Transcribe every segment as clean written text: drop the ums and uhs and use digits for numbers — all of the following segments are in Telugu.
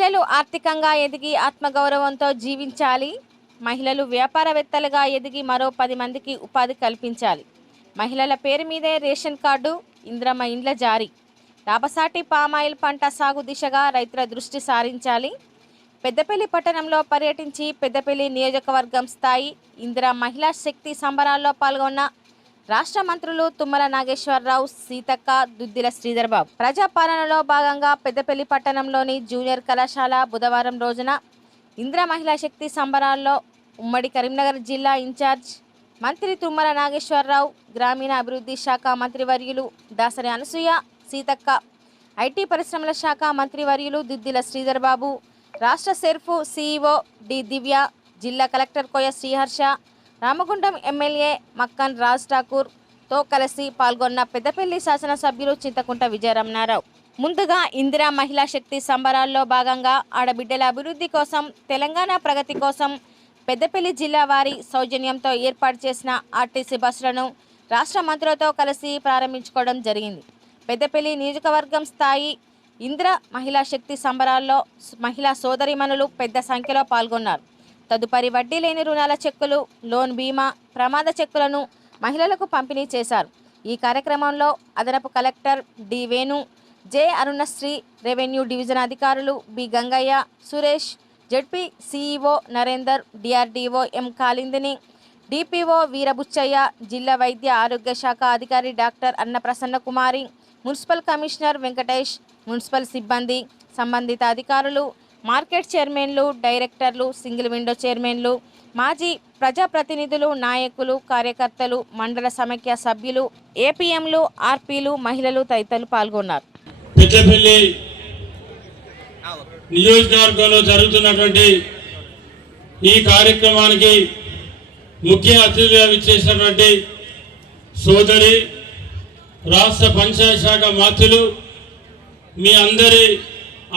మహిళలు ఆర్థికంగా ఎదిగి ఆత్మగౌరవంతో జీవించాలి. మహిళలు వ్యాపారవేత్తలుగా ఎదిగి మరో 10 మందికి ఉపాధి కల్పించాలి. మహిళల పేరు మీదే రేషన్ కార్డు, ఇంద్రమ్మ ఇండ్ల జారీ. లాభసాటి పామాయిల్ పంట సాగు దిశగా రైతుల దృష్టి సారించాలి. పెద్దపల్లి పట్టణంలో పర్యటించి పెద్దపల్లి నియోజకవర్గం స్థాయి ఇందిరా మహిళా శక్తి సంబరాల్లో పాల్గొన్న రాష్ట్ర మంత్రులు తుమ్మల నాగేశ్వరరావు, సీతక్క, దుద్దిల శ్రీధర్బాబు. ప్రజాపాలనలో భాగంగా పెద్దపల్లి పట్టణంలోని జూనియర్ కళాశాల బుధవారం రోజున ఇందిరా మహిళా శక్తి సంబరాల్లో ఉమ్మడి కరీంనగర్ జిల్లా ఇన్ఛార్జ్ మంత్రి తుమ్మల నాగేశ్వరరావు, గ్రామీణ అభివృద్ధి శాఖ మంత్రివర్యులు దాసరి అనసూయ, సీతక్క, ఐటీ పరిశ్రమల శాఖ మంత్రివర్యులు దుద్దిల శ్రీధర్బాబు, రాష్ట్ర సెర్ఫ్ సిఇఓ డి దివ్య, జిల్లా కలెక్టర్ కోయ శ్రీహర్ష, రామగుండం ఎమ్మెల్యే మక్కన్ రాజ్ ఠాకూర్తో కలిసి పాల్గొన్న పెద్దపల్లి శాసనసభ్యులు చింతకుంట విజయరమణారావు. ముందుగా ఇందిరా మహిళా శక్తి సంబరాల్లో భాగంగా ఆడబిడ్డల అభివృద్ధి కోసం, తెలంగాణ ప్రగతి కోసం పెద్దపల్లి జిల్లా వారి సౌజన్యంతో ఏర్పాటు చేసిన ఆర్టీసీ బస్సులను రాష్ట్ర మంత్రులతో కలిసి ప్రారంభించుకోవడం జరిగింది. పెద్దపల్లి నియోజకవర్గం స్థాయి ఇందిరా మహిళా శక్తి సంబరాల్లో మహిళా సోదరీమణులు పెద్ద సంఖ్యలో పాల్గొన్నారు. తదుపరి వడ్డీ లేని రుణాల చెక్కులు, లోన్ బీమా, ప్రమాద చెక్కులను మహిళలకు పంపిణీ చేశారు. ఈ కార్యక్రమంలో అదనపు collector D Venu, J Arunasri, revenue division అధికారులు B Gangaiah, Suresh, ZP CEO Narender, DRDO M Kalindini, DPO Veerabuchaiah, జిల్లా వైద్య ఆరోగ్య శాఖ అధికారి doctor Annaprasanna Kumari, municipal commissioner Venkatesh, municipal సిబ్బంది, సంబంధిత అధికారులు, మార్కెట్ చైర్మన్లు, డైరెక్టర్లు, సింగిల్ విండో చైర్మన్లు, మాజీ ప్రజాప్రతినిధులు, నాయకులు, కార్యకర్తలు, మండల సమైక్య సభ్యులు, ఏపీఎంలు, ఆర్పీలు, మహిళలు తదితరులు పాల్గొన్నారు. పెద్దపల్లి నియోజకవర్గంలో జరుగుతున్నటువంటి ఈ కార్యక్రమానికి ముఖ్య అతిథిగా విచ్చేసినటువంటి సోదరి రాష్ట్ర పంచాయత్ శాఖ మంత్రులు, మీ అందరి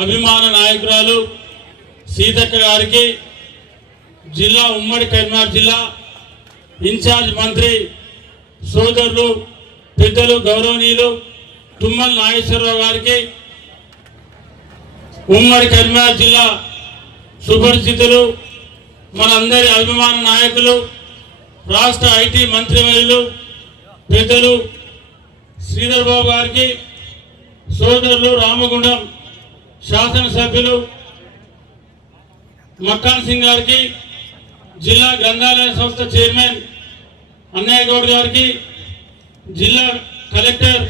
అభిమాన నాయకురాలు సీతక్క గారికి, జిల్లా ఉమ్మడి కరీంనగర్ జిల్లా ఇన్ఛార్జ్ మంత్రి సోదరులు, పెద్దలు, గౌరవనీయులు తుమ్మల నాగేశ్వరరావు గారికి, ఉమ్మడి కరీంనగర్ జిల్లా సుపరిచితులు, మనందరి అభిమాన నాయకులు, రాష్ట్ర ఐటీ మంత్రివర్యులు పెద్దలు శ్రీధర్బాబు గారికి, సోదరులు రామగుండం శాసనసభ్యులు మక్కాన్ సింగ్ గారికి, జిల్లా గ్రంథాలయ సంస్థ చైర్మన్ అన్నయ్య గౌడ్ గారికి, జిల్లా కలెక్టర్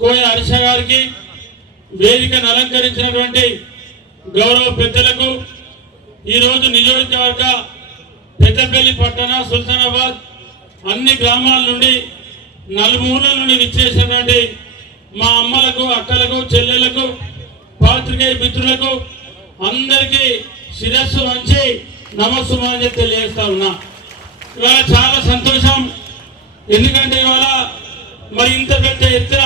కోయ హర్ష గారికి, వేదికను అలంకరించినటువంటి గౌరవ పెద్దలకు, ఈరోజు నియోజకవర్గ పెద్దపల్లి పట్టణ, సుల్తానాబాద్ అన్ని గ్రామాల నుండి నలుమూలల నుండి విచ్చేసినటువంటి మా అమ్మలకు, అక్కలకు, చెల్లెలకు, పాత్రికేయ మిత్రులకు అందరికీ శిరస్సు వంచి నమస్సుమాన్ని తెలియజేస్తా ఉన్నా. ఇవాళ చాలా సంతోషం. ఎందుకంటే ఇవాళ మరి ఇంత పెద్ద ఎత్తున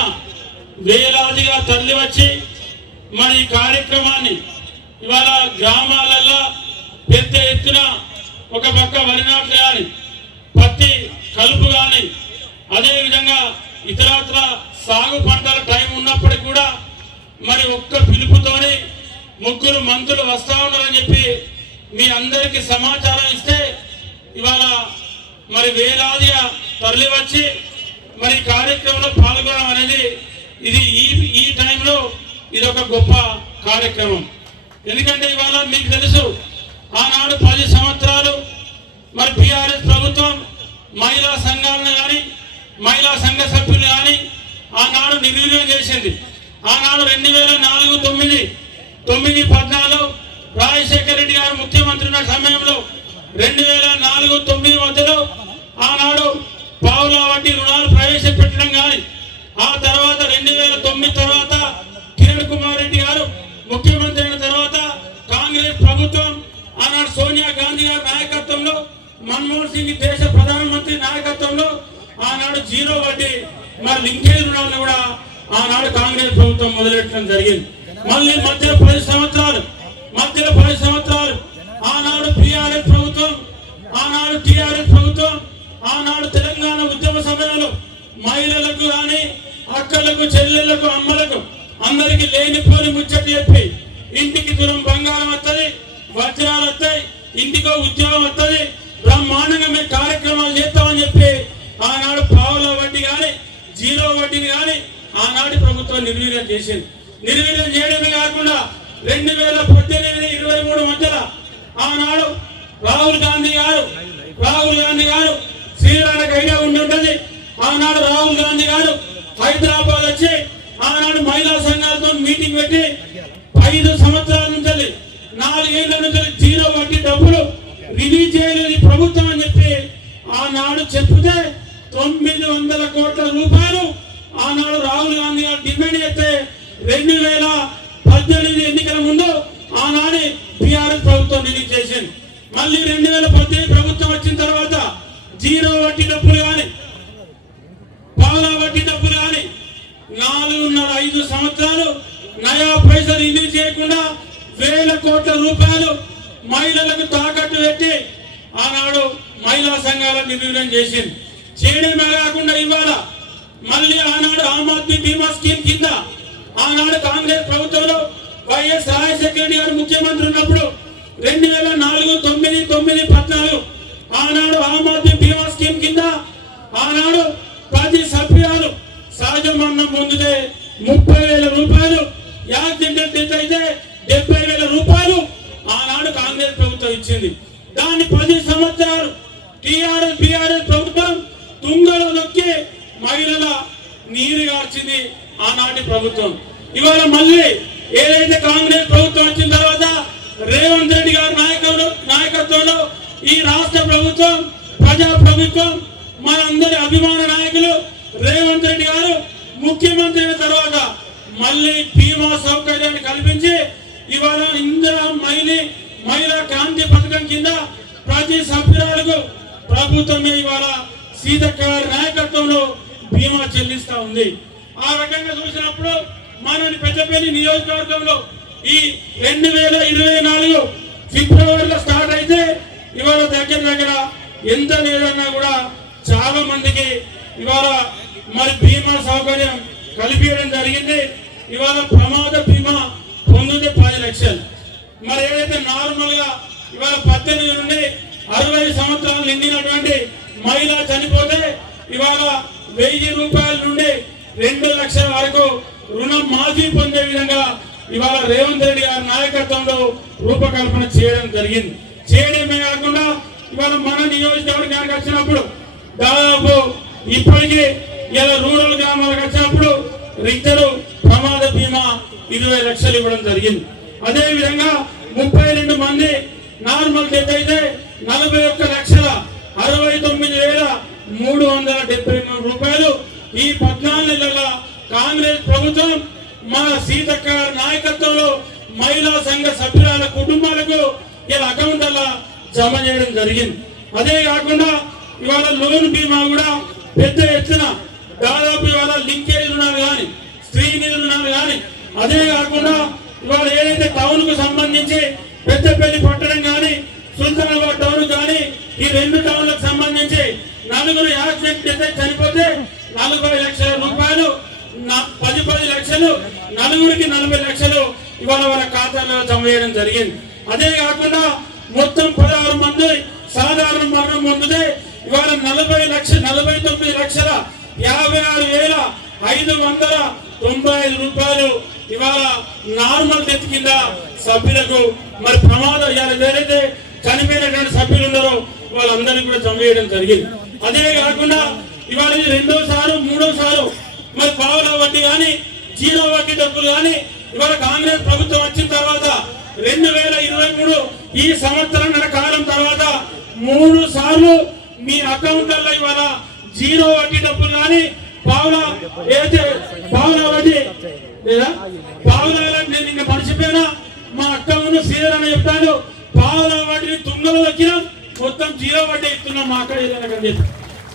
వేలాదిగా తరలి వచ్చి మరి ఈ కార్యక్రమాన్ని ఇవాళ గ్రామాలలో పెద్ద ఎత్తున ఒక పక్క వరి నాట్లు కానీ, పత్తి కలుపు కానీ, అదేవిధంగా ఇతరత్ర సాగు పంటల టైం ఉన్నప్పటికీ కూడా మరి ఒక్క పిలుపుతోని ముగ్గురు మంత్రులు వస్తా ఉన్నారని చెప్పి మీ అందరికీ సమాచారం ఇస్తే ఇవాళ మరి వేలాదిగా తరలి వచ్చి మరి కార్యక్రమంలో పాల్గొనడం అనేది ఇది ఈ టైంలో ఇది ఒక గొప్ప కార్యక్రమం. ఎందుకంటే ఇవాళ మీకు తెలుసు, ఆనాడు 10 సంవత్సరాలు మరి బీఆర్ఎస్ ప్రభుత్వం మహిళా సంఘాలను కానీ, మహిళా సంఘ సభ్యులు కానీ ఆనాడు నిర్వీర్యం చేసింది. ఆనాడు 2004, 9, 14 రాజశేఖర రెడ్డి గారు ముఖ్యమంత్రి ఉన్న సమయంలో 2004, 9 మధ్యలో ఆనాడు పావుల వడ్డీ రుణాలు ప్రవేశపెట్టడం కానీ, ఆ తర్వాత 2009 తర్వాత కిరణ్ కుమార్ రెడ్డి గారు ముఖ్యమంత్రి అయిన తర్వాత కాంగ్రెస్ ప్రభుత్వం ఆనాడు సోనియా గాంధీ గారి నాయకత్వంలో, మన్మోహన్ సింగ్ దేశ ప్రధానమంత్రి నాయకత్వంలో ఆనాడు జీరో వడ్డీ మరి లింకేజ్ రుణాలను కూడా ఆనాడు కాంగ్రెస్ ప్రభుత్వం మొదలెట్టడం జరిగింది. మళ్ళీ మధ్యలో 10 సంవత్సరాలు ఆనాడు బీఆర్ఎస్ ప్రభుత్వం, ఆనాడు టీఆర్ఎస్ ప్రభుత్వం, ఆనాడు తెలంగాణ ఉద్యమ సమయంలో మహిళలకు కానీ, అక్కలకు, చెల్లెళ్లకు, అమ్మలకు అందరికి లేనిపోని ముచ్చట చెప్పి ఇంటికి తులం బంగారం వస్తుంది, వజ్రాలు వస్తాయి, ఇంటికో ఉద్యోగం వస్తుంది, బ్రహ్మాండంగా మేము కార్యక్రమాలు చేస్తామని చెప్పి ఆనాడు పావుల వడ్డీ కానీ జీరో వడ్డీని కానీ ఆనాటి ప్రభుత్వం నిర్వీర్యం చేసింది. నిర్వీర్యం చేయడమే కాకుండా 2018-23 మధ్యలో ఆనాడు రాహుల్ గాంధీ గారు శ్రీరాణకు ఐడియా ఉండి ఆనాడు రాహుల్ గాంధీ గారు హైదరాబాద్ వచ్చి ఆనాడు మహిళా సంఘాలతో మీటింగ్ పెట్టి 5 సంవత్సరాల నుంచి 4 ఏళ్ల నుంచి జీరో వడ్డీ డబ్బులు రిలీజ్ చేయలేని ప్రభుత్వం అని చెప్పి ఆనాడు చెప్తే 900 కోట్ల రూపాయలు ఆనాడు రాహుల్ గాంధీ గారు డిమాండ్ చేస్తే 2018 ఎన్నికల ముందు ఆనాడు టిఆర్ఎస్ ప్రభుత్వం రిలీజ్ చేసింది. మళ్ళీ 2018 ప్రభుత్వం వచ్చిన తర్వాత జీరో వడ్డీ డబ్బులు కానీ పాల వడ్డీ డబ్బులు కానీ 4.5 సంవత్సరాలు నయా పైసలు రిలీజ్ చేయకుండా 1000 కోట్ల రూపాయలు మహిళలకు తాకట్టు పెట్టి ఆనాడు మహిళా సంఘాలను నిర్వీర్యం చేసింది. చేయడమే కాకుండా ఇవాళ మళ్ళీ ఆనాడు ఆమ్ ఆద్మీ బీమా స్కీమ్ కింద ఆనాడు కాంగ్రెస్ ప్రభుత్వంలో వైఎస్ రాజశేఖర రెడ్డి గారు ముఖ్యమంత్రి ఉన్నప్పుడు 2004, 9, 9, 14 ఆనాడు ఆమ్ ఆద్మీ బీమా స్కీమ్ కింద ఆనాడు 10 సభ్యులు సహజ మరణం పొందితే 30,000 రూపాయలు, యాక్సిడెంట్ డెత్ అయితే 70,000 రూపాయలు ఆనాడు కాంగ్రెస్ ప్రభుత్వం ఇచ్చింది. దాన్ని 10 సంవత్సరాలు టిఆర్ఎస్ ప్రభుత్వం తుంగలో నొక్కి మహిళల నీరు గార్చింది ఆనాటి ప్రభుత్వం. ఇవాళ మళ్ళీ ఏదైతే కాంగ్రెస్ ప్రభుత్వం వచ్చిన తర్వాత రేవంత్ రెడ్డి గారి నాయకత్వంలో ఈ రాష్ట్ర ప్రభుత్వం ప్రజా ప్రభుత్వం మనందరి అభిమాన నాయకులు రేవంత్ రెడ్డి గారు ముఖ్యమంత్రి అయిన తర్వాత మళ్ళీ బీమా సౌకర్యాన్ని కల్పించి ఇవాళ ఇందిరా మహిళా క్రాంతి పథకం కింద ప్రతి సభ్యురాలకు ప్రభుత్వమే ఇవాళ సీతక్క గారి నాయకత్వంలో బీమా చెల్లిస్తా ఉంది. ఆ రకంగా చూసినప్పుడు మన పెద్దపల్లి నియోజకవర్గంలో ఈ 2024 ఫిబ్రవరిలో స్టార్ట్ అయితే ఇవాళ దగ్గర ఎంత లేదన్నా కూడా చాలా మందికి ఇవాళ మరి బీమా సౌకర్యం కలిపియడం జరిగింది. ఇవాళ ప్రమాద బీమా పొందితే 10 లక్షలు. మరి ఏదైతే నార్మల్ గా ఇవాళ 18 నుండి 60 సంవత్సరాలు నిండినటువంటి మహిళ చనిపోతే ఇవాళ 1000 రూపాయల నుండి 2 లక్షల వరకు రుణం మాఫీ పొందే విధంగా ఇవాళ రేవంత్ రెడ్డి గారి నాయకత్వంలో రూపకల్పన చేయడం జరిగింది. చేయడమే కాకుండా ఇవాళ మన నియోజకవర్గానికి వచ్చినప్పుడు దాదాపు ఇప్పటికీ ఇలా రూరల్ గ్రామాలకు వచ్చినప్పుడు రిక్టరు ప్రమాద బీమా 20 లక్షలు ఇవ్వడం జరిగింది. అదే విధంగా 32 మంది నార్మల్ డెత్ అయితే 41,69,373 రూపాయలు ఈ 14 నెలల కాంగ్రెస్ ప్రభుత్వం మన సీతక్క నాయకత్వంలో మహిళా సంఘ సభ్యుల కుటుంబాలకు ఇలా అకౌంట్ల జమ చేయడం జరిగింది. అదే కాకుండా ఇవాళ లోన్ బీమా కూడా పెద్ద ఎత్తున దాదాపు ఇవాళ లింకేజ్ రుణాలు కానీ స్త్రీ నిధి రుణాలు కానీ అదే కాకుండా ఇవాళ ఏదైతే టౌన్ కు సంబంధించి పెద్దపల్లి పట్టణం కానీ సుల్తానాబాద్ టౌన్ కానీ ఈ 2 టౌన్లకు సంబంధించి 4 యాక్సిడెంట్ అయితే చనిపోతే 40 లక్షల రూపాయలు 10 లక్షలు 4కి 40 లక్షలు ఇవాళ వాళ్ళ ఖాతాలో జమ చేయడం జరిగింది. అదే కాకుండా మొత్తం 16 మంది సాధారణ మరణం పొందితే ఇవాళ 49,56,595 రూపాయలు ఇవాళ నార్మల్ డెత్ కింద సభ్యులకు మరి ప్రమాదం ఏదైతే చనిపోయినటువంటి సభ్యులు ఉన్నారో వాళ్ళందరినీ కూడా జమ చేయడం జరిగింది. అదే కాకుండా ఇవాళ 2వ, 3వ మరి పావుల వడ్డీ కానీ జీరో వడ్డీ డబ్బులు కానీ ఇవాళ కాంగ్రెస్ ప్రభుత్వం వచ్చిన తర్వాత 2023 ఈ సంవత్సరంన్నర కాలం తర్వాత 3 సార్లు మీ అకౌంట్లలో ఇవాళ జీరో వడ్డీ డబ్బులు కానీ పావుల వడ్డీ లేదా పావుల నేను ఇంకా మర్చిపోయినా మా అక్కను సీనియర్ అని చెప్తాను. పావుల వడ్డీ తుంగలు వచ్చినాం, మొత్తం జీరో వడ్డీ ఇస్తున్నాం మా అక్క ఏదైనా.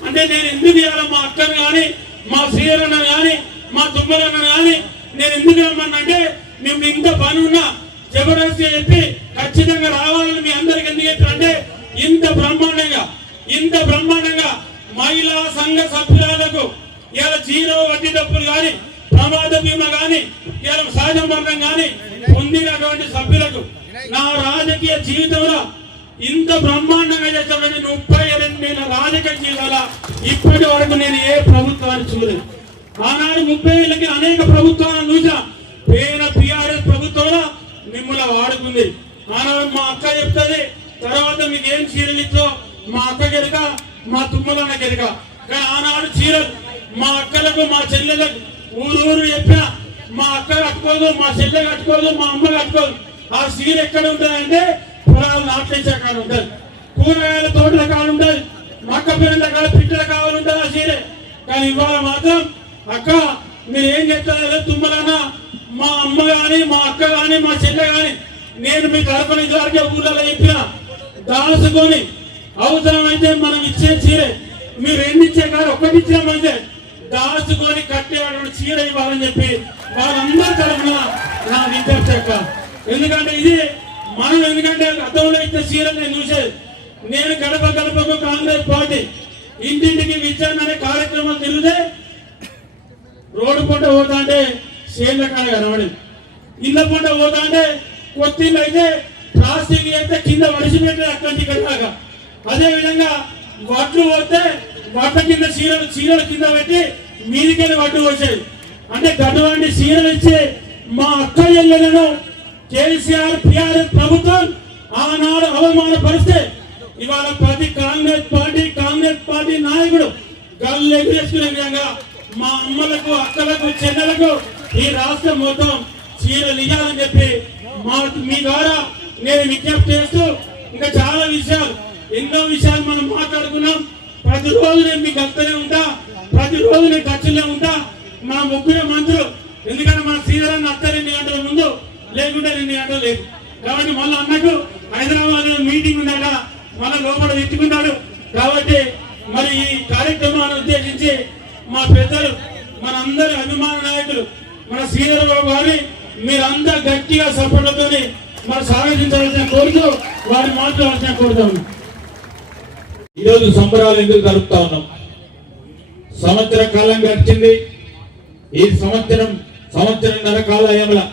అంటే నేను ఎందుకు ఇవ్వాలి మా అక్కను కానీ మా సీనియర్ అన్న కానీ మా తుమ్మలన్న కానీ నేను ఎందుకు రమ్మనంటే మేము ఇంత పని ఉన్నా జబర్దస్త్ చెప్పి ఖచ్చితంగా రావాలని మీ అందరికి ఎందుకు చెప్పారంటే ఇంత బ్రహ్మాండంగా మహిళా సంఘ సభ్యురాలకు ఇలా జీరో వడ్డీ డబ్బులు కానీ ప్రమాద బీమా కానీ ఇలా సహజ మరణం కానీ పొందినటువంటి సభ్యులకు నా రాజకీయ జీవితంలో ఇంత బ్రహ్మాండంగా చేసినటువంటి 38 ఏళ్ళ రాజకీయ జీవితాల ఇప్పటి వరకు నేను ఏ ప్రభుత్వాన్ని చూడలేదు. ఆనాడు 30 ఏళ్ళకి అనేక ప్రభుత్వాలను చూసా. పేద టిఆర్ఎస్ ప్రభుత్వంలో మిమ్మల్ని వాడుకుంది. ఆనాడు మా అక్క చెప్తుంది, తర్వాత మీకు ఏం చీరలు ఇచ్చో మా అక్క గెలుక, మా తుమ్మలన్న గెలుక. కానీ ఆనాడు చీరలు మా అక్కలకు మా చెల్లెలకు ఊరు చెప్పిన మా అక్క కట్టుకోదు, మా చెల్లె కట్టుకోదు, మా అమ్మ కట్టుకోదు. ఆ చీర ఎక్కడ ఉంటుందంటే పొలాలు నాట్లేసే కాడ ఉంటుంది, కూరగాయల తోటల కాడ ఉంటుంది, మక్క పిల్లల కాడ పిట్టల కావాలి ఉంటుంది ఆ చీరే. కానీ ఇవాళ మాత్రం అక్క మీరు ఏం చెప్తారో తుమ్మలన్నా మా అమ్మ కానీ మా అక్క కానీ మా చెల్లె కానీ నేను మీ తరపున ఇదివరకే ఊళ్ళలో చెప్పిన దాచుకొని అవసరమైతే మనం ఇచ్చే చీరే మీరు ఎన్ని ఇచ్చే కాదు ఒక్కటి ఇచ్చామంటే దాచుకొని కట్టేటువంటి చీర ఇవ్వాలని చెప్పి వాళ్ళందరి తరఫున నా విజ్ఞప్తి అక్క. ఎందుకంటే ఇది మనం ఎందుకంటే గతంలో ఇచ్చే చీర నేను చూసేది. నేను గడప గడపకు కాంగ్రెస్ పార్టీ ఇంటింటికి విచారణ అనే కార్యక్రమం తిరిగితే రోడ్డు పూట పోతా అంటే సేన్ల కాడ కనబడింది, ఇళ్ళ పూట పోతా అంటే కొత్తిళ్ళు అయితే ప్లాస్టిక్ అయితే కింద వడిసిపెట్టే అక్కడి దాకా. అదే విధంగా వడ్లు పోతే వడ్ల కింద చీరలు కింద పెట్టి మీదికెళ్ళి వడ్లు వచ్చేది. అంటే గటువంటి చీరలు ఇచ్చి మా అక్క చెల్లెలను కేసీఆర్ టిఆర్ఎస్ ప్రభుత్వం ఆనాడు అవమానపరిస్తే ఇవాళ ప్రతి కాంగ్రెస్ పార్టీ నాయకుడు గల్లు ఎగిరేసుకునే విధంగా మా అమ్మలకు అక్కలకు చెల్లెలకు ఈ రాష్ట్రం మొత్తం చీరలు ఇవ్వాలని చెప్పి మీ ద్వారా నేను విజ్ఞప్తి చేస్తూ ఇంకా చాలా విషయాలు ఎన్నో విషయాలు మనం మాట్లాడుకున్నాం. ప్రతిరోజు నేను మీకు వస్తూనే ఉంటా, ప్రతిరోజు నేను ఖర్చులే ఉంటా. మా ముగ్గురు మంత్రులు ఎందుకంటే మన శ్రీధరాన్ని అత్త 2 గంటల ముందు లేకుంటే 2 గంటలు లేదు కాబట్టి మళ్ళీ అన్నకు హైదరాబాద్ మీటింగ్ ఉండగా మళ్ళీ లోపల తెచ్చుకున్నాడు. కాబట్టి మరి ఈ కార్యక్రమాన్ని ఉద్దేశించి మా పెద్దలు మనందరి అభిమాన నాయకులు మన శ్రీధర్ బాబు గారిని మీరంతా గట్టిగా సపోర్ట్లతో మరి స్వాగతించవలసిన కోరుతూ వారి మాట్లాడాల్సిన కోరుతాము. ఈరోజు సంబరాలు ఎందుకు జరుపుతా ఉన్నాం? సంవత్సర కాలం గడిచింది. ఈ సంవత్సరంన్నర కాలయంలో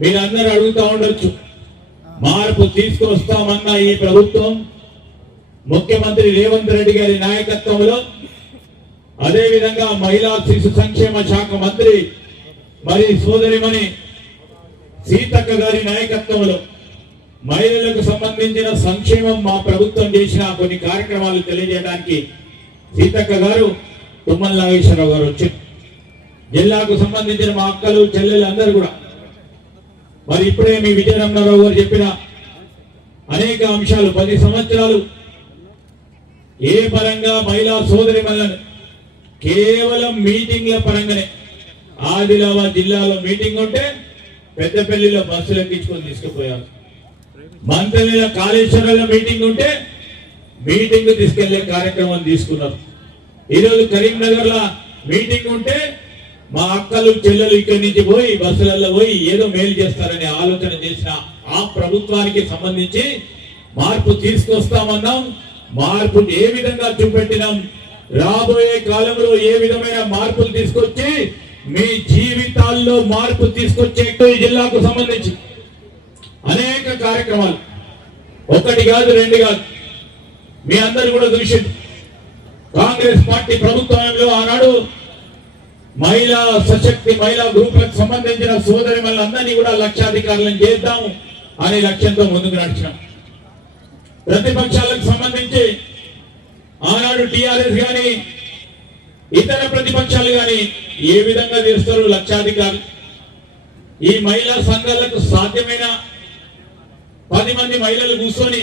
మీరందరూ అడుగుతా ఉండొచ్చు, మార్పు తీసుకొస్తామన్న ఈ ప్రభుత్వం ముఖ్యమంత్రి రేవంత్ రెడ్డి గారి నాయకత్వంలో, అదే విధంగా మహిళా శిశు సంక్షేమ శాఖ మంత్రి మరి సోదరిమణి సీతక్క గారి నాయకత్వంలో మహిళలకు సంబంధించిన సంక్షేమం మా ప్రభుత్వం చేసిన కొన్ని కార్యక్రమాలు తెలియజేయడానికి సీతక్క గారు తుమ్మల నాగేశ్వరరావు గారు వచ్చారు. జిల్లాకు సంబంధించిన మా అక్కలు చెల్లెలు అందరూ కూడా మరి ఇప్పుడే మీ విజయరామరావు గారు చెప్పిన అనేక అంశాలు 10 సంవత్సరాలు ఏ పరంగా మహిళా సోదరి మహిళను కేవలం మీటింగ్ల పరంగానే ఆదిలాబాద్ జిల్లాలో మీటింగ్ ఉంటే పెద్దపల్లిలో బస్సులు ఎక్కించుకొని తీసుకుపోయారు. మంత్రిలో కాళేశ్వరంలో మీటింగ్ ఉంటే మీటింగ్ తీసుకెళ్లే కార్యక్రమం తీసుకున్నారు. ఈరోజు కరీంనగర్ లో మీటింగ్ ఉంటే మా అక్కలు చెల్లెలు ఇక్కడి నుంచి పోయి బస్సులలో పోయి ఏదో మేలు చేస్తారనే ఆలోచన చేసిన ఆ ప్రభుత్వానికి సంబంధించి మార్పు తీసుకొస్తామన్నాం. మార్పు ఏ విధంగా చూపెట్టినాం, రాబోయే కాలంలో ఏ విధమైన మార్పులు తీసుకొచ్చి మీ జీవితాల్లో మార్పు తీసుకొచ్చే జిల్లాకు సంబంధించి అనేక కార్యక్రమాలు 1 కాదు 2 కాదు మీ అందరు కూడా చూసింది. కాంగ్రెస్ పార్టీ ప్రభుత్వంలో ఆనాడు మహిళా సశక్తి మహిళా గ్రూపులకు సంబంధించిన సోదరి మనందరినీ కూడా లక్షాధికారులను చేద్దాము అనే లక్ష్యంతో ముందుకు నడిచినాం. ప్రతిపక్షాలకు సంబంధించి ఆనాడు టిఆర్ఎస్ గాని ఇతర ప్రతిపక్షాలు గాని ఏ విధంగా చేస్తారు లక్షాధికారులు? ఈ మహిళా సంఘాలకు సాధ్యమైన 10 మంది మహిళలు కూర్చొని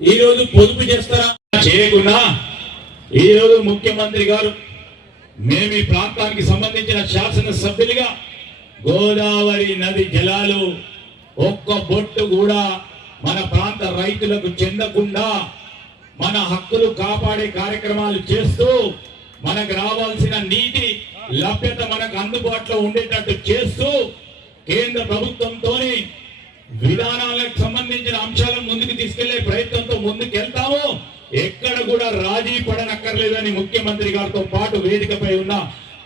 ఈ రోజు పొదుపు చేస్తారా? చేయకుండా ఈ రోజు ముఖ్యమంత్రి గారు మేము ఈ ప్రాంతానికి సంబంధించిన శాసనసభ్యులుగా గోదావరి నది జలాలు ఒక్క బొట్టు కూడా మన ప్రాంత రైతులకు చెందకుండా మన హక్కులు కాపాడే కార్యక్రమాలు చేస్తూ మనకు రావాల్సిన నీటి లభ్యత మనకు అందుబాటులో ఉండేటట్టు చేస్తూ కేంద్ర ప్రభుత్వంతో విధానాలకు సంబంధించిన అంశాలను ముందుకు తీసుకెళ్లే ప్రయత్నంతో ముందుకెళ్తాము. ఎక్కడ కూడా రాజీ పడనక్కర్లేదని ముఖ్యమంత్రి గారితో పాటు వేదికపై ఉన్న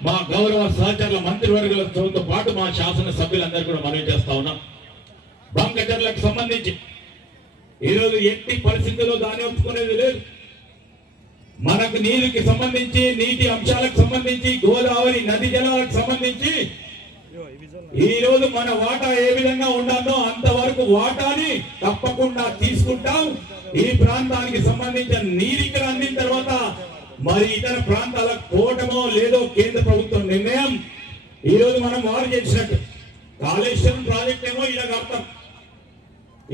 మా గౌరవ సహచరుల మంత్రివర్గులతో పాటు మా శాసనసభ్యులందరూ కూడా మనవి చేస్తా ఉన్నాం. బంకచర్లకు సంబంధించి ఈరోజు ఎట్టి పరిస్థితుల్లో దాన్ని ఒప్పుకునేది లేదు. మనకు నీరుకి సంబంధించి, నీటి అంశాలకు సంబంధించి, గోదావరి నది జలాలకు సంబంధించి ఈ రోజు మన వాటా ఏ విధంగా ఉండాలో అంతవరకు వాటాని తప్పకుండా తీసుకుంటాం. ఈ ప్రాంతానికి సంబంధించిన నీరు ఇక్కడ అందిన తర్వాత మరి ఇతర ప్రాంతాలకు పోవటమో లేదో కేంద్ర ప్రభుత్వం నిర్ణయం. ఈ రోజు మనం వారు చేసినట్టు కాళేశ్వరం ప్రాజెక్ట్ ఏమో ఇలా కడతాం,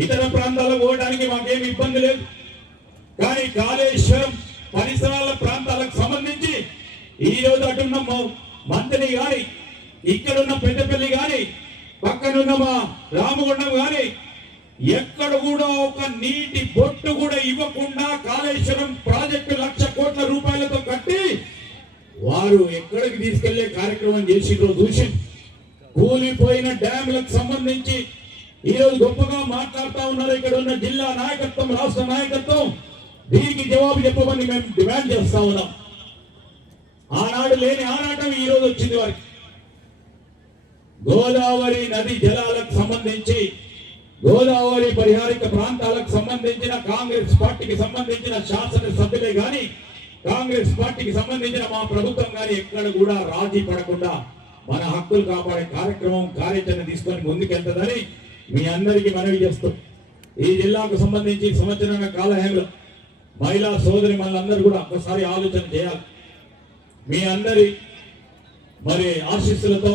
ఇతర ప్రాంతాలకు పోవడానికి మాకేమి ఇబ్బంది లేదు. కానీ కాళేశ్వరం పరిసరాల ప్రాంతాలకు సంబంధించి ఈ రోజు అటున్న మంత్రి గాని, ఇక్కడున్న పెద్దపల్లి గాని, పక్కనున్న మా రామగుండం గాని ఎక్కడ కూడా ఒక నీటి బొట్టు కూడా ఇవ్వకుండా కాళేశ్వరం ప్రాజెక్టు 1,00,000 కోట్ల రూపాయలతో కట్టి వారు ఎక్కడికి తీసుకెళ్లే కార్యక్రమం చేసిందో చూసి కూలిపోయిన డ్యాములకు సంబంధించి ఈ రోజు గొప్పగా మాట్లాడుతా ఉన్నారు. ఇక్కడ ఉన్న జిల్లా నాయకత్వం, రాష్ట్ర నాయకత్వం దీనికి జవాబు చెప్పమని మేము డిమాండ్ చేస్తా ఉన్నాం. ఆనాడు లేని ఆరాటం ఈ రోజు వచ్చింది వారికి. గోదావరి నది జలాలకు సంబంధించి, గోదావరి పరిహారిక ప్రాంతాలకు సంబంధించిన కాంగ్రెస్ పార్టీకి సంబంధించిన శాసనసభ్యులే గాని, కాంగ్రెస్ పార్టీకి సంబంధించిన మా ప్రభుత్వం గాని ఎక్కడ కూడా రాజీ పడకుండా మన హక్కులు కాపాడే కార్యక్రమం, కార్యాచరణ తీసుకొని ముందుకెళ్తుందని మీ అందరికీ మనవి చేస్తూ, ఈ జిల్లాకు సంబంధించి సంవత్సరాల కాలహంలో మహిళా సోదరి మనందరూ కూడా ఒకసారి ఆలోచన చేయాలి. మీ అందరి మరి ఆశీస్సులతో,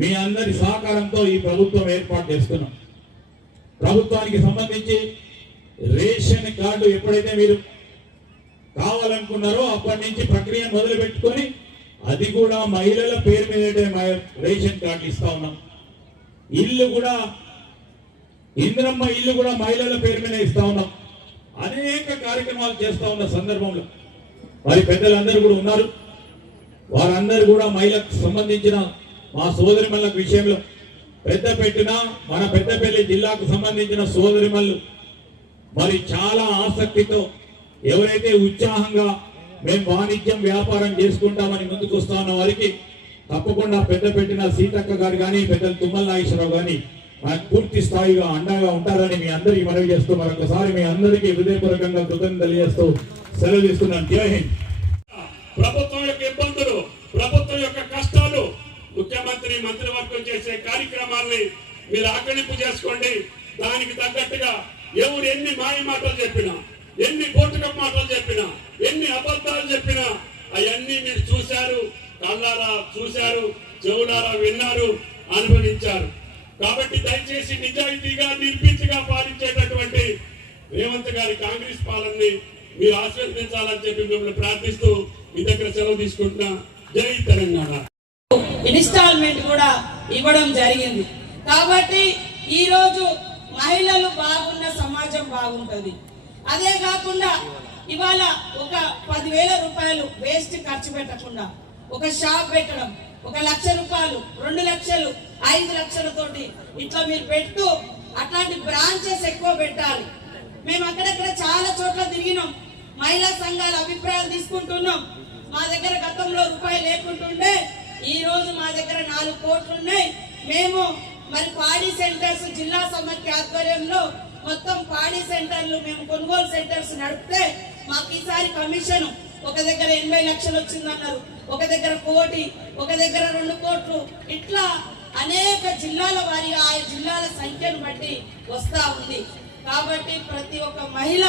మీ అందరి సహకారంతో ఈ ప్రభుత్వం ఏర్పాటు చేస్తున్నాం. ప్రభుత్వానికి సంబంధించి రేషన్ కార్డు ఎప్పుడైతే మీరు కావాలనుకున్నారో అప్పటి నుంచి ప్రక్రియ మొదలు పెట్టుకొని అది కూడా మహిళల పేరు మీదే రేషన్ కార్డు ఇస్తా ఉన్నాం. ఇల్లు కూడా, ఇందిరమ్మ ఇల్లు కూడా మహిళల పేరు మీద ఇస్తా ఉన్నాం. అనేక కార్యక్రమాలు చేస్తా ఉన్న సందర్భంలో మరి పెద్దలందరూ కూడా ఉన్నారు. వారందరూ కూడా మహిళలకు సంబంధించిన మా సోదరిమల్ల విషయంలో మన పెద్దపల్లి జిల్లాకు సంబంధించిన సోదరిమల్లు మరి చాలా ఆసక్తితో, ఎవరైతే ఉత్సాహంగా మేము వాణిజ్యం వ్యాపారం చేసుకుంటామని ముందుకు వస్తా ఉన్న వారికి తప్పకుండా పెద్దపెట్టిన సీతక్క గారు కానీ, పెద్దలు తుమ్మల నాగేశ్వరరావు కానీ మనకు పూర్తి స్థాయిగా అండగా ఉంటారని మీ అందరికీ మనవి చేస్తూ మరొకసారి మీ అందరికీ హృదయపూర్వకంగా కృతజ్ఞతలు తెలియజేస్తూ సెలవు తీసుకున్నాను. జై హింద్. ప్రభుత్వం యొక్క ఇబ్బందులు, ప్రభుత్వం యొక్క కష్టాలు, ముఖ్యమంత్రి మంత్రివర్గం చేసే కార్యక్రమాల్ని మీరు ఆకలింపు చేసుకోండి. దానికి తగ్గట్టుగా ఎవరు ఎన్ని మాయ మాటలు చెప్పినా, ఎన్ని బోటుకప్ మాటలు చెప్పినా, ఎన్ని అబద్ధాలు చెప్పినా అవన్నీ మీరు చూశారు, కళ్ళారా చూశారు, చెవులారా విన్నారు, అనుభవించారు. కాబట్టి దయచేసి నిజాయితీగా, నిర్భీతిగా పాలించేటటువంటి రేవంత్ గారి కాంగ్రెస్ పాలనని మీరు ఆశీర్వదించాలని చెప్పి మిమ్మల్ని ప్రార్థిస్తూ మీ దగ్గర సెలవు తీసుకుంటున్నా. జై తెలంగాణ. ఇన్స్టాల్మెంట్ కూడా ఇవ్వడం జరిగింది. కాబట్టి ఈ రోజు మహిళలు బాగున్న సమాజం బాగుంటది. అదే కాకుండా ఇవాళ ఒక 10,000 రూపాయలు వేస్ట్ ఖర్చు పెట్టకుండా ఒక షాప్ పెట్టడం, 1,00,000 రూపాయలు, 2 లక్షలు, 5 లక్షలతోటి ఇట్లా మీరు పెట్టు. అట్లాంటి బ్రాంచెస్ ఎక్కువ పెట్టాలి. మేము అక్కడక్కడ చాలా చోట్ల తిరిగినాం, మహిళా సంఘాల అభిప్రాయాలు తీసుకుంటున్నాం. మా దగ్గర గతంలో రూపాయి లేకుంటుండే ఈ రోజు మా దగ్గర 4 కోట్లు ఉన్నాయి. మేము మరి పాడి సెంటర్స్ జిల్లా సమైక్య ఆధ్వర్యంలో మొత్తం పాడి సెంటర్లు మేము కొనుగోలు సెంటర్స్ నడిపితే మాకు ఈసారి కమిషన్ ఒక దగ్గర 80 లక్షలు వచ్చిందన్నారు, ఒక దగ్గర 1 కోటి, ఒక దగ్గర 2 కోట్లు. ఇట్లా అనేక జిల్లాల వారి ఆ జిల్లాల సంఖ్యను బట్టి వస్తా ఉంది. కాబట్టి ప్రతి ఒక్క మహిళ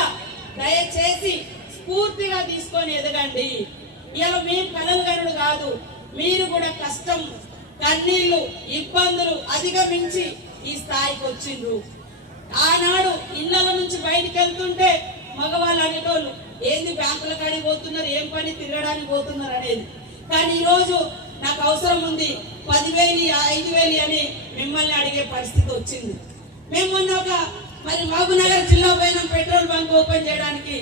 దయచేసి స్ఫూర్తిగా తీసుకొని ఎదగండి. ఇలా మేము కలలు కనుడు కాదు, మీరు కూడా కష్టం, కన్నీళ్లు, ఇబ్బందులు అధిగమించి ఈ స్థాయికి వచ్చిండ్రు. ఆనాడు ఇళ్ళ నుంచి బయటికి వెళ్తుంటే మగవాళ్ళు అనేటోళ్ళు ఏంది బ్యాంకుల కాడికి పోతున్నారు, ఏం పని తిరగడానికి పోతున్నారు అనేది. కానీ ఈరోజు నాకు అవసరం ఉంది 10,000, 5,000 అని మిమ్మల్ని అడిగే పరిస్థితి వచ్చింది. మేము మొన్న మరి మహబూబ్నగర్ జిల్లా పోయిన పెట్రోల్ బంక్ ఓపెన్ చేయడానికి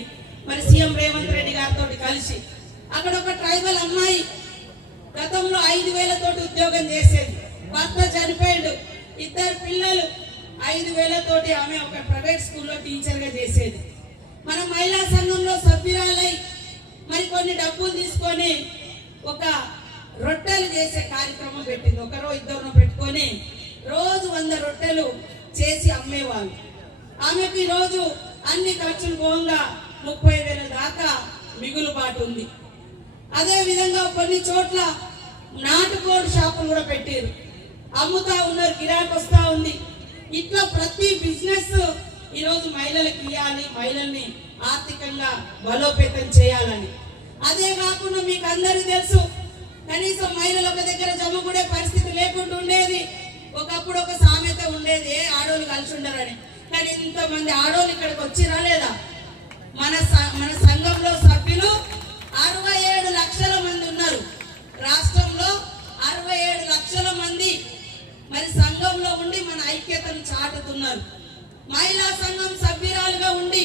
మరి సీఎం రేవంత్ రెడ్డి గారితో కలిసి అక్కడ ఒక ట్రైబల్ అమ్మాయి గతంలో 5,000 తోటి ఉద్యోగం చేసేది, భర్త చనిపోయాడు, 2 పిల్లలు, 5,000 తోటి ఆమె ఒక ప్రైవేట్ స్కూల్లో టీచర్ గా చేసేది. మన మహిళా సంఘంలో సభ్యురాలై మరి కొన్ని డబ్బులు తీసుకొని ఒక రొట్టె చేసే కార్యక్రమం పెట్టింది. ఒకరో ఇద్దరు పెట్టుకొని రోజు 100 రొట్టెలు చేసి అమ్మేవాళ్ళు. ఆమెకు ఈ రోజు అన్ని ఖర్చులు పోగా 30,000 దాకా మిగులుబాటు ఉంది. అదే విధంగా కొన్ని చోట్ల నాటుకోడి షాపులు కూడా పెట్టారు, అమ్ముతా ఉన్నారు, గిరాకీ వస్తా ఉంది. ఇట్లా ప్రతి బిజినెస్ ఈరోజు మహిళలకు ఇవ్వాలి, మహిళల్ని ఆర్థికంగా బలోపేతం చేయాలని. అదే కాకుండా మీకు అందరికీ తెలుసు, కనీసం మహిళలు ఒక దగ్గర జమకూడే పరిస్థితి లేకుండా ఉండేది. ఒకప్పుడు ఒక సామెత ఉండేది, ఆడోళ్ళు కలిసి ఉండరని. కానీ ఇంతమంది ఆడోళ్ళు ఇక్కడికి వచ్చిరా లేదా? మన సంఘంలో సభ్యులు 67 లక్షల మంది ఉన్నారు. రాష్ట్రంలో 67 లక్షల మంది మరి సంఘంలో ఉండి మన ఐక్యతను చాటుతున్నారు. మహిళా సంఘం సభ్యురాలుగా ఉండి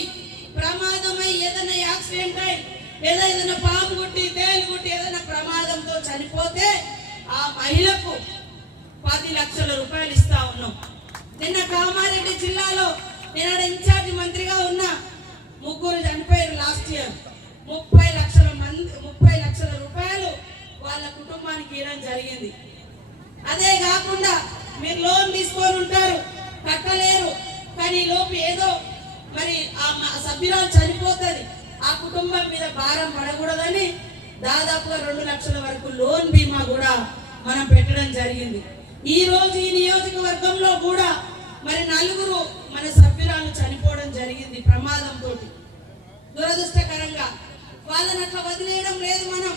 ప్రమాదమై ఏదైనా యాక్సిడెంట్ అయి లేదా ఏదైనా పాము గుట్టి తేలు గుట్టి ఏదైనా ప్రమాదంతో చనిపోతే ఆ మహిళకు 10 లక్షల రూపాయలు ఇస్తా ఉన్నాం. నిన్న కామారెడ్డి జిల్లాలో నేను ఇన్ఛార్జి మంత్రిగా ఉన్నా, 3 చనిపోయారు లాస్ట్ ఇయర్. 30 లక్షల రూపాయలు వాళ్ళ కుటుంబానికి ఇవ్వడం జరిగింది. అదే కాకుండా మీరు లోన్ తీసుకొని ఉంటారు, కట్టలేరు, కానీ లోపు ఏదో మరి ఆ సభ్యురాలు చనిపోతుంది, ఆ కుటుంబం మీద భారం పడకూడదని దాదాపుగా 2 లక్షల వరకు లోన్ బీమా కూడా మనం పెట్టడం జరిగింది. ఈ రోజు ఈ నియోజకవర్గంలో కూడా మరి 4 మన సభ్యురాలు చనిపోవడం జరిగింది ప్రమాదంతో. దురదృష్టకరంగా వాళ్ళని అట్లా వదిలేయడం లేదు, మనం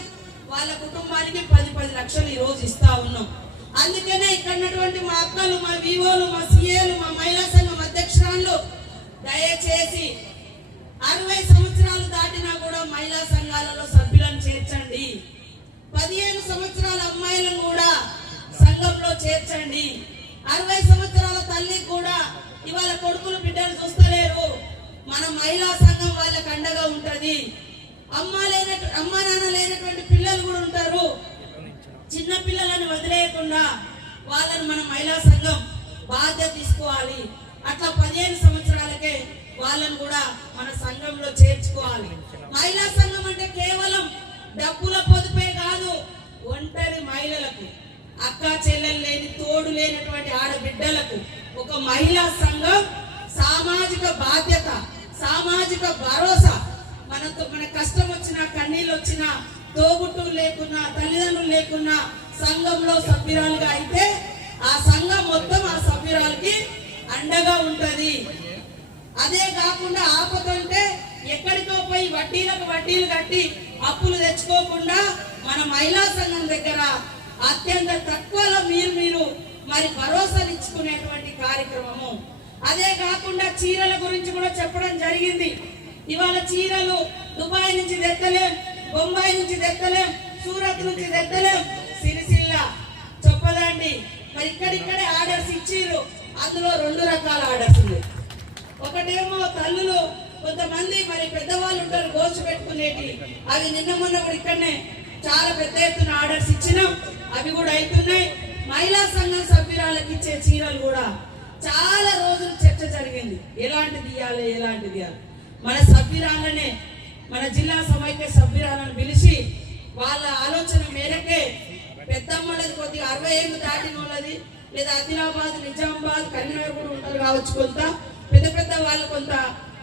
వాళ్ళ కుటుంబానికి 10 లక్షలు ఈ రోజు ఇస్తా ఉన్నాం. అందుకనే ఇక్కడ ఉన్నటువంటి మా అక్కలు, మా వివోలు, మా సిఏలు, మా మహిళా సంఘం అధ్యక్షురాలు దయచేసి 60 సంవత్సరాలు దాటినా కూడా మహిళా సంఘాలలో సభ్యులను చేర్చండి. 15 సంవత్సరాల అమ్మాయిలను కూడా సంఘంలో చేర్చండి. 60 సంవత్సరాల తల్లికి కూడా ఇవాళ కొడుకులు బిడ్డలు చూస్తలేరు, మన మహిళా సంఘం వాళ్ళకి అండగా ఉంటది. అమ్మ నాన్న లేనటువంటి పిల్లలు కూడా ఉంటారు, చిన్న పిల్లలను వదిలేయకుండా వాళ్ళని మన మహిళా సంఘం బాధ్యత తీసుకోవాలి. అట్లా 15 సంవత్సరాలకే వాళ్ళని కూడా మన సంఘంలో చేర్చుకోవాలి. మహిళా సంఘం అంటే కేవలం డబ్బుల పొదుపే కాదు, ఒంటరి మహిళలకు, అక్క చెల్లెలు లేని తోడు లేనటువంటి ఆడబిడ్డలకు ఒక మహిళా సంఘం సామాజిక బాధ్యత, సామాజిక భరోసా. మన కష్టం వచ్చినా కన్నీళ్ళు వచ్చినా తోబుట్టులు లేకున్నా తల్లిదండ్రులు లేకున్నా సంఘంలో సభ్యురాలుగా అయితే ఆ సంఘం మొత్తం ఆ సభ్యురాలకి అండగా ఉంటది. అదే కాకుండా ఆపదంటే ఎక్కడికో పోయి వడ్డీలకు వడ్డీలు కట్టి అప్పులు తెచ్చుకోకుండా మన మహిళా సంఘం దగ్గర అత్యంత తక్కువలో మీరు మరి భరోసాలు ఇచ్చుకునేటువంటి కార్యక్రమము. అదే కాకుండా చీరల గురించి కూడా చెప్పడం జరిగింది. ఇవాళ చీరలు దుబాయ్ నుంచి తెత్తలేం, బొంబాయి నుంచి తెత్తలేం, సూరత్ నుంచి తెత్తలేం, సిరిసిల్ల చొప్పదండి మరి ఇక్కడిక్కడే ఆర్డర్స్ ఇచ్చిర్రు. అందులో 2 రకాల ఆర్డర్స్ ఉన్నాయి. ఒకటేమో తల్లులు కొంతమంది మరి పెద్దవాళ్ళు ఉంటారు గోల్స్ పెట్టుకునేటి, అవి నిన్న మొన్న కూడా ఇక్కడనే చాలా పెద్ద ఎత్తున ఆర్డర్స్ ఇచ్చినాం, అవి కూడా అవుతున్నాయి. మహిళా సంఘం సభ్యురాలకు ఇచ్చే చీరలు కూడా చాలా రోజులు చర్చ జరిగింది, ఎలాంటిది ఇవ్వాలి. మన సభ్యురాలనే మన జిల్లా సమైక్య సభ్యురాలను పిలిచి వాళ్ళ ఆలోచన మేరకే పెద్దమ్మలది కొద్దిగా 60 ఏళ్ళు దాటిన వాళ్ళది లేదా ఆదిలాబాద్, నిజామాబాద్, కరీంనగర్ కూడా ఉంటారు కావచ్చు, కొంత పెద్ద వాళ్ళు కొంత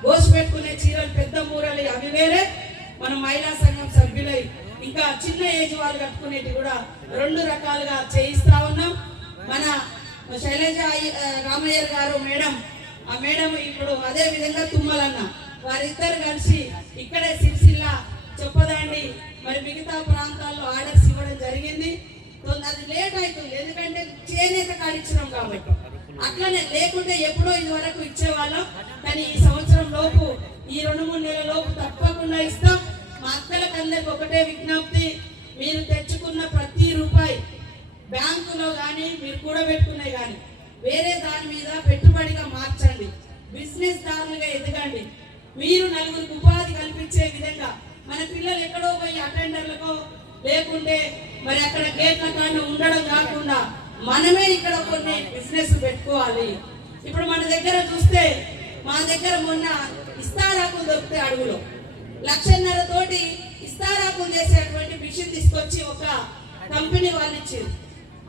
గోసు పెట్టుకునే చీరలు పెద్ద మూరలు అవి వేరే, మన మహిళా సంఘం సభ్యులై ఇంకా చిన్న ఏజ్ వాళ్ళు కట్టుకునేటి కూడా 2 రకాలుగా చేయిస్తా ఉన్నాం. మన శైలజ రామయ్య గారు మేడం, ఆ మేడం ఇప్పుడు అదే విధంగా తుమ్మలన్న వారిద్దరు కలిసి ఇక్కడే సిరిసిల్ల చెప్పదండి మరి మిగతా ప్రాంతాల్లో ఆర్డర్స్ ఇవ్వడం జరిగింది. అది లేట్ అవుతుంది, ఎందుకంటే చేనేత కాడిచ్చినాం కాబట్టి. అట్లనే లేకుంటే ఎప్పుడో ఇది వరకు ఇచ్చేవాళ్ళం, కానీ ఈ సంవత్సరం లోపు ఈ 2-3 నెలల లోపు తప్పకుండా ఇస్తాం. మా అక్కలకు అందరికి ఒకటే విజ్ఞప్తి, మీరు తెచ్చుకున్న ప్రతి రూపాయి బ్యాంకులో కానీ మీరు కూడబెట్టుకునే కానీ వేరే దాని మీద పెట్టుబడిగా మార్చండి, బిజినెస్ దారులుగా ఎదగండి. మీరు 4 ఉపాధి కల్పించే విధంగా మన పిల్లలు ఎక్కడో పోయి అటెండర్లకో లేకుంటే మరి అక్కడ గేట్ల కానీ ఉండడం కాకుండా మనమే ఇక్కడ కొన్ని బిజినెస్ పెట్టుకోవాలి. ఇప్పుడు మన దగ్గర చూస్తే మా దగ్గర మొన్న ఇస్తారాకులు దొరికితే అడుగులో 1,50,000 తోటి ఇస్తారాకులు చేసేటువంటి మిషన్ తీసుకొచ్చి ఒక కంపెనీ వాళ్ళు ఇచ్చారు.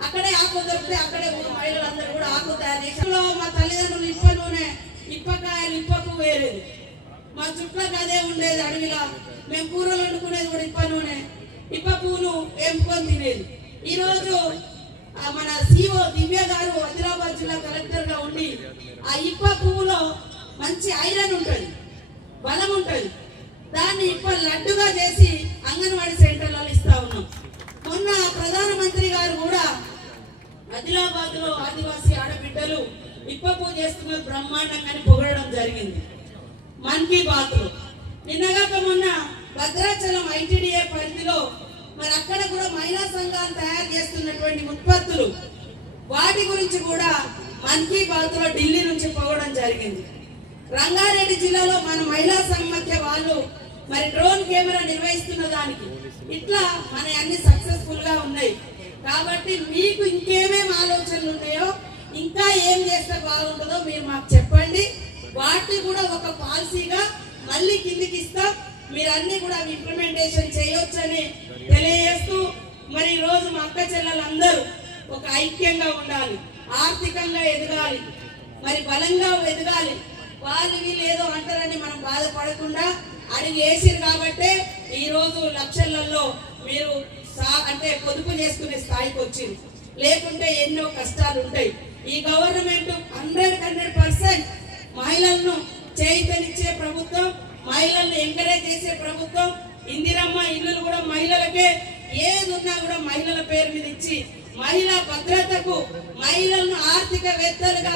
అక్కడే ఆకు దొరికితే అక్కడే ఊరు మహిళలందరూ కూడా ఆకు తయారు చేసి మా తల్లిదండ్రులు ఇప్ప నూనె, ఇప్పకాయలు, ఇప్పకు వేరేది మా చుట్లకు అదే ఉండేది. అడవిలో మేము కూరలు వండుకునేది కూడా ఇప్ప నూనె, ఇప్ప పువ్వును ఎంపుకొని తినేది. ఈరోజు మన సిఓ దివ్య గారు ఆదిలాబాద్ జిల్లా కలెక్టర్ గా ఉండి ఆ ఇప్ప పువ్వులో మంచి ఐరన్ ఉంటుంది, బలం ఉంటుంది. దాన్ని ఇప్ప లడ్డుగా చేసి అంగన్వాడీ సెంటర్లలో ఇస్తా ఉన్నాం. మొన్న ప్రధానమంత్రి గారు కూడా ఆదిలాబాద్ లో ఆదివాసీ ఆడబిడ్డలు ఇప్ప పూజ చేస్తున్న బ్రహ్మాండంగా పొగడడం జరిగింది మన్ కీ బాత్ లో. నిన్నగాక మొన్న భద్రాచలం ఐటీడీఏ పరిధిలో మరి అక్కడ కూడా మహిళా సంఘాలు తయారు చేస్తున్నటువంటి ఉత్పత్తులు వాటి గురించి కూడా మన్ కీ బాత్ లో ఢిల్లీ నుంచి పోవడం జరిగింది. రంగారెడ్డి జిల్లాలో మన మహిళా సమాఖ్య వాళ్ళు మరి డ్రోన్ కెమెరా నిర్వహిస్తున్న దానికి ఇట్లా మన అన్ని సక్సెస్ఫుల్ గా ఉన్నాయి. కాబట్టి మీకు ఇంకేమేం ఆలోచనలు ఉన్నాయో, ఇంకా ఏం చేస్తే బాగుంటుందో మీరు మాకు చెప్పండి. వాటిని కూడా ఒక పాలసీగా మళ్ళీ కిందికి ఇస్తాం. మీరు అన్ని కూడా ఇంప్లిమెంటేషన్ చేయొచ్చని తెలియజేస్తూ మరి ఈ రోజు మా అక్క చెల్లెలందరూ ఒక ఐక్యంగా ఉండాలి, ఆర్థికంగా ఎదగాలి, మరి బలంగా ఎదగాలి. వాళ్ళు వీళ్ళు ఏదో అంటారని మనం బాధపడకుండా అడిగి వేసిరు కాబట్టే ఈ రోజు లక్షలలో మీరు అంటే పొదుపు చేసుకునే స్థాయికి వచ్చింది. లేకుంటే ఎన్నో కష్టాలు ఉంటాయి. ఈ గవర్నమెంట్ 100% మహిళలను చేయితనిచ్చే ప్రభుత్వం, మహిళలను ఎంకరేజ్ చేసే ప్రభుత్వం. ఇందిరమ్మ ఇల్లులు కూడా మహిళలకే, ఏది ఉన్నా కూడా మహిళల పేరు మీద ఇచ్చి మహిళా భద్రతకు, మహిళలను ఆర్థికవేత్తలుగా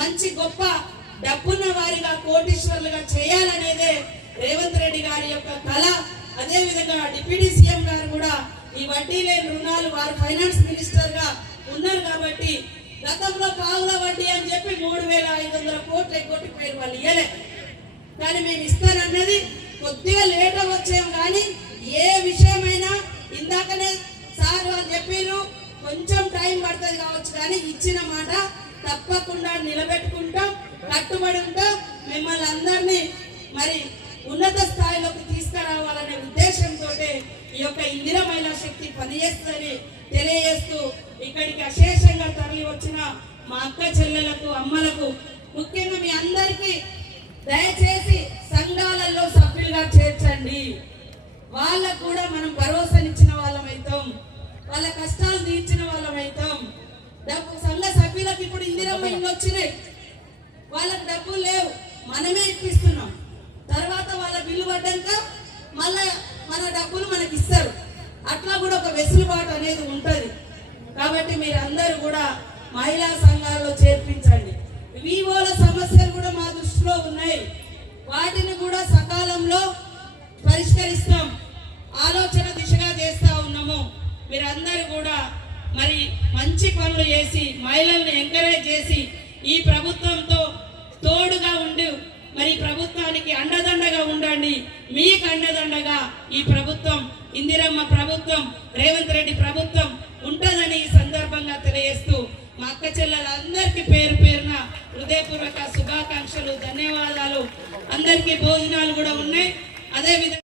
మంచి గొప్ప డబ్బున్న వారిగా కోటీశ్వర్లుగా చేయాలనేదే రేవంత్ రెడ్డి గారి యొక్క కళ. అదే విధంగా డిప్యూటీ సీఎం గారు కూడా ఈ వడ్డీ లేని రుణాలు, వారు ఫైనాన్స్ మినిస్టర్ గా ఉన్నారు కాబట్టి గతంలో పావుల వడ్డీ అని చెప్పి 3,500 కోట్లు ఎగ్గొట్టిపోయారు, వాళ్ళు ఇయ్యలే. కానీ మేము ఇస్తానన్నది కొద్దిగా లేట్ వచ్చాము. కానీ ఏ విషయమైనా ఇందాకనే సార్ వాళ్ళు చెప్పారు, కొంచెం టైం పడుతుంది కావచ్చు, కానీ ఇచ్చిన మాట తప్పకుండా నిలబెట్టుకుంటాం, కట్టుబడి ఉంటాం. మిమ్మల్ని అందరినీ మరి ఉన్నత స్థాయిలోకి తీసుకురావాలనే ఉద్దేశంతో ఈ యొక్క ఇందిరా మహిళా శక్తి పనిచేస్తుందని తెలియజేస్తూ ఇక్కడికి అశేషంగా తరలి వచ్చిన మా అక్క చెల్లెలకు, అమ్మలకు, ముఖ్యంగా మీ అందరికీ దయచేసి సంఘాలలో సభ్యులుగా చేర్చండి. వాళ్ళకు కూడా మనం భరోసానిచ్చిన వాళ్ళం అవుతాం, వాళ్ళ కష్టాలు తీర్చిన వాళ్ళం అవుతాం. సంఘ సభ్యులకు ఇప్పుడు ఇందిరమ్మ ఇల్లు వచ్చినాయి, వాళ్ళకి డబ్బులు లేవు, మనమే ఇప్పిస్తున్నాం. తర్వాత వాళ్ళ బిల్లు పడ్డాక మళ్ళా మన డబ్బులు మనకి ఇస్తారు. అట్లా కూడా ఒక వెసులుబాటు అనేది ఉంటుంది. కాబట్టి మీరు అందరూ కూడా మహిళా సంఘాల్లో చేర్పించండి. వివోల సమస్యలు కూడా మా దృష్టిలో ఉన్నాయి, వాటిని కూడా సకాలంలో పరిష్కరిస్తాం, ఆలోచన దిశగా చేస్తా ఉన్నాము. మీరందరూ కూడా మరి మంచి పనులు చేసి మహిళల్ని ఎంకరేజ్ చేసి ఈ ప్రభుత్వంతో తోడుగా ఉండి మరి ప్రభుత్వానికి అండదండగా ఉండండి. మీకు అండదండగా ఈ ప్రభుత్వం, ఇందిరమ్మ ప్రభుత్వం, రేవంత్ రెడ్డి ప్రభుత్వం ఉంటుందని ఈ సందర్భంగా తెలియజేస్తూ మా అక్క చెల్లెలందరికీ పేరు పేరున హృదయపూర్వక శుభాకాంక్షలు, ధన్యవాదాలు. అందరికీ భోజనాలు కూడా ఉన్నాయి. అదేవిధంగా